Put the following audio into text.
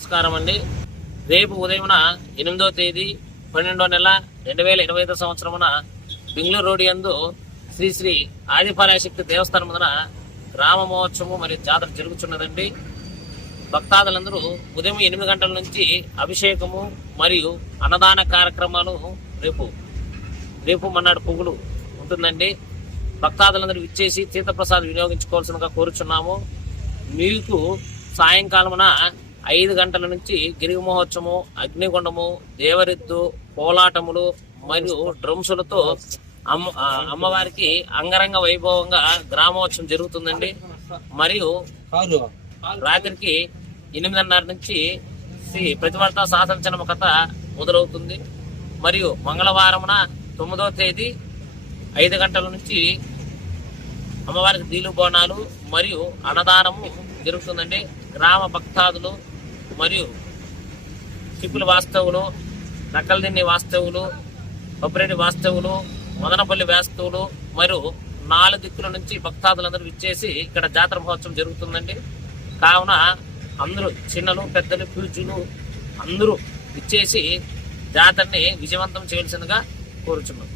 నమస్కారం అండి. రేపు ఉదయమున ఎనిమిదో తేదీ పన్నెండో నెల రెండు వేల ఇరవై ఐదో సంవత్సరమున బెంగళూరు రోడ్డు యందు శ్రీ శ్రీ ఆదిపాలయశక్తి దేవస్థానం ముందర గ్రామ మహోత్సవం మరియు జాతర జరుగుతున్నదండి భక్తాదులందరూ ఉదయం ఎనిమిది గంటల నుంచి అభిషేకము మరియు అన్నదాన కార్యక్రమాలు రేపు రేపు మన్నాడు పువ్వులు ఉంటుందండి. భక్తాదులందరూ ఇచ్చేసి తీర్థప్రసాద్ వినియోగించుకోవాల్సిందిగా కోరుచున్నాము. మీకు సాయంకాలమున ఐదు గంటల నుంచి గిరిగి మహోత్సవము అగ్నిగుండము దేవరెద్దు కోలాటములు మరియు డ్రమ్సులతో అమ్మ అమ్మవారికి అంగరంగ వైభవంగా గ్రామోత్సవం జరుగుతుందండి. మరియు రాత్రికి ఎనిమిదిన్నర నుంచి శ్రీ ప్రతివర్త సాధన కథ మొదలవుతుంది. మరియు మంగళవారమున తొమ్మిదవ తేదీ ఐదు గంటల నుంచి అమ్మవారికి దీలు బోనాలు మరియు అన్నదానము జరుగుతుందండి. గ్రామ భక్తాదులు మరియు కిపుల వాస్తవులు నక్కలదిన్ని వాస్తవులు కొబ్బరిని వాస్తవులు మదనపల్లి వాస్తవులు మరియు నాలుగు దిక్కుల నుంచి భక్తాదులందరూ ఇచ్చేసి ఇక్కడ జాతర మహోత్సవం జరుగుతుందండి. కావున అందరూ చిన్నలు పెద్దలు పూజలు అందరూ ఇచ్చేసి జాతరని విజయవంతం చేయాల్సిందిగా కోరుచున్నాం.